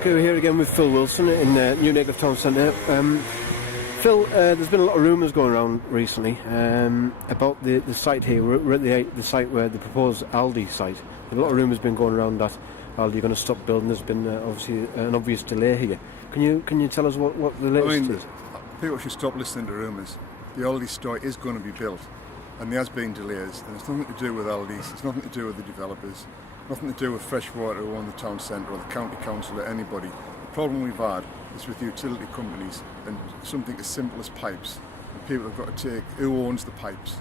Okay, we're here again with Phil Wilson in New Native Town Centre. Phil, there's been a lot of rumours going around recently about the site here. We're at the site where the proposed Aldi site. A lot of rumours been going around that Aldi are going to stop building. There's been obviously an obvious delay here. Can you tell us what the latest is? People should stop listening to rumours. The Aldi store is going to be built, and there has been delays. And it's nothing to do with Aldi's. It's nothing to do with the developers. Nothing to do with Freshwater who own the town centre or the county council or anybody. The problem we've had is with utility companies and something as simple as pipes. And people have got to take who owns the pipes.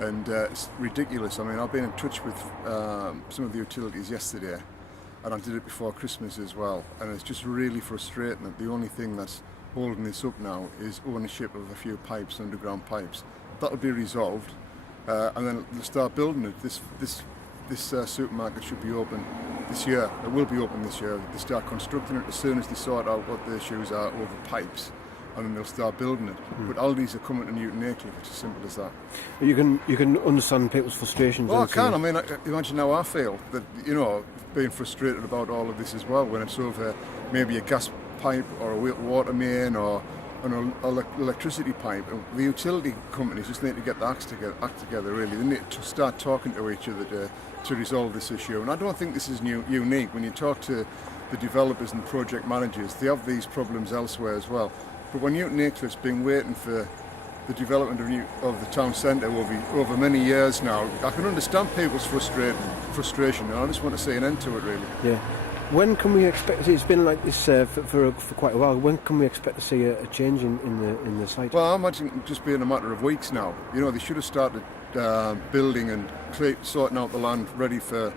And it's ridiculous. I mean, I've been in touch with some of the utilities yesterday, and I did it before Christmas as well. And it's just really frustrating that the only thing that's holding this up now is ownership of a few pipes, underground pipes. That'll be resolved, and then they'll start building it. This supermarket should be open this year. It will be open this year. They start constructing it as soon as they sort out what the issues are over pipes, and then they'll start building it. But Aldi's are coming to Newton Aycliffe. It's as simple as that. You can understand people's frustrations. Well, I can. I mean, imagine how I feel, that, you know, being frustrated about all of this as well, when it's over maybe a gas pipe or a water main or an electricity pipe. And the utility companies just need to get the act together, really. They need to start talking to each other to resolve this issue. And I don't think this is unique. When you talk to the developers and project managers, they have these problems elsewhere as well. But when Newton Aycliffe's been waiting for the development of the town centre over many years now, I can understand people's frustration, and I just want to see an end to it, really. Yeah. When can we expect? It's been like this for quite a while. When can we expect to see a change in the site? Well, I imagine it just being a matter of weeks now. You know, they should have started building and sorting out the land ready for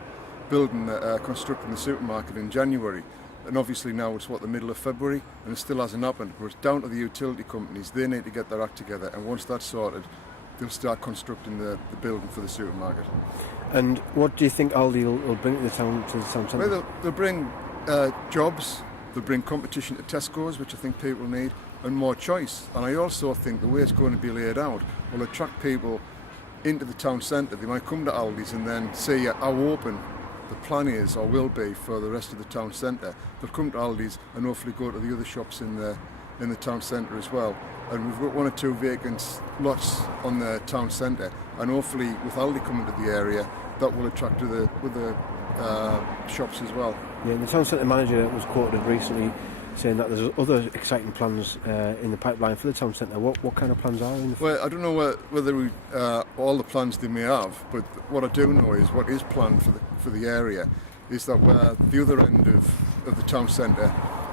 building, constructing the supermarket in January. And obviously now it's the middle of February, and it still hasn't happened. But it's down to the utility companies. They need to get their act together, and once that's sorted, they'll start constructing the building for the supermarket. And what do you think Aldi will bring to the town centre? Well, they'll bring jobs, they'll bring competition to Tesco's, which I think people need, and more choice. And I also think the way it's going to be laid out will attract people into the town centre. They might come to Aldi's and then see how open the plan is or will be for the rest of the town centre. They'll come to Aldi's and hopefully go to the other shops in the town centre as well. And we've got one or two vacant lots on the town centre, and hopefully with Aldi coming to the area, that will attract other shops as well. Yeah, the town centre manager was quoted recently saying that there's other exciting plans in the pipeline for the town centre. What kind of plans are in the Well, I don't know whether all the plans they may have, but what I do know is what is planned for the area is that where the other end of the town centre,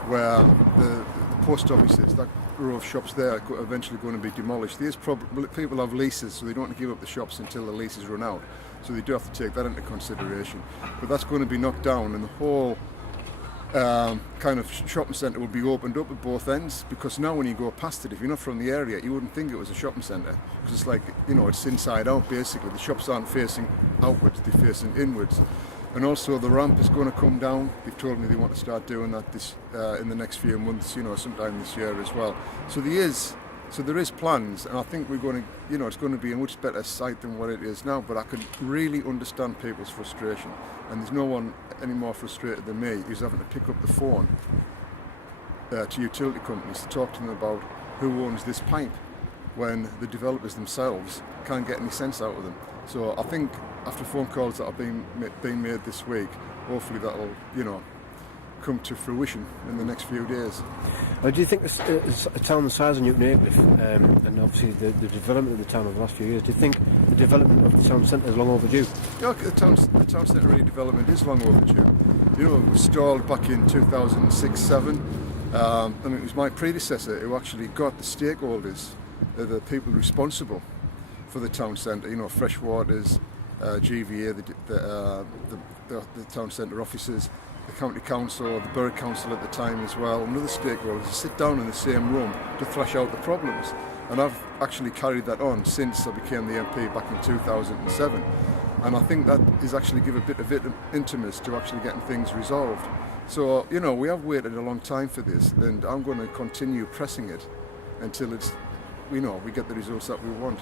where the post office is, that row of shops there are eventually going to be demolished. People have leases, so they don't want to give up the shops until the leases run out. So they do have to take that into consideration. But that's going to be knocked down, and the whole kind of shopping centre will be opened up at both ends, because now when you go past it, if you're not from the area, you wouldn't think it was a shopping centre, because it's like, you know, it's inside out basically. The shops aren't facing outwards, they're facing inwards. And also the ramp is going to come down. They've told me they want to start doing that in the next few months, you know, sometime this year as well. So there is plans, and I think we're going to, you know, it's going to be a much better site than what it is now. But I can really understand people's frustration, and there's no one any more frustrated than me who's having to pick up the phone to utility companies to talk to them about who owns this pipe, when the developers themselves can't get any sense out of them. So I think after phone calls that are being made this week, hopefully that'll, you know, come to fruition in the next few days. Do you think a town the size of Newton Aycliffe, and obviously the development of the town over the last few years, do you think the development of the town centre is long overdue? Yeah, the town centre redevelopment is long overdue. You know, it was stalled back in 2006-07. I mean, it was my predecessor who actually got the stakeholders, the people responsible for the town centre, you know, Freshwater's, GVA, the town centre officers, the county council, the borough council at the time as well, and other stakeholders, to sit down in the same room to thrash out the problems. And I've actually carried that on since I became the MP back in 2007. And I think that is actually give a bit of impetus to actually getting things resolved. So, you know, we have waited a long time for this, and I'm going to continue pressing it until it's, you know, we get the results that we want.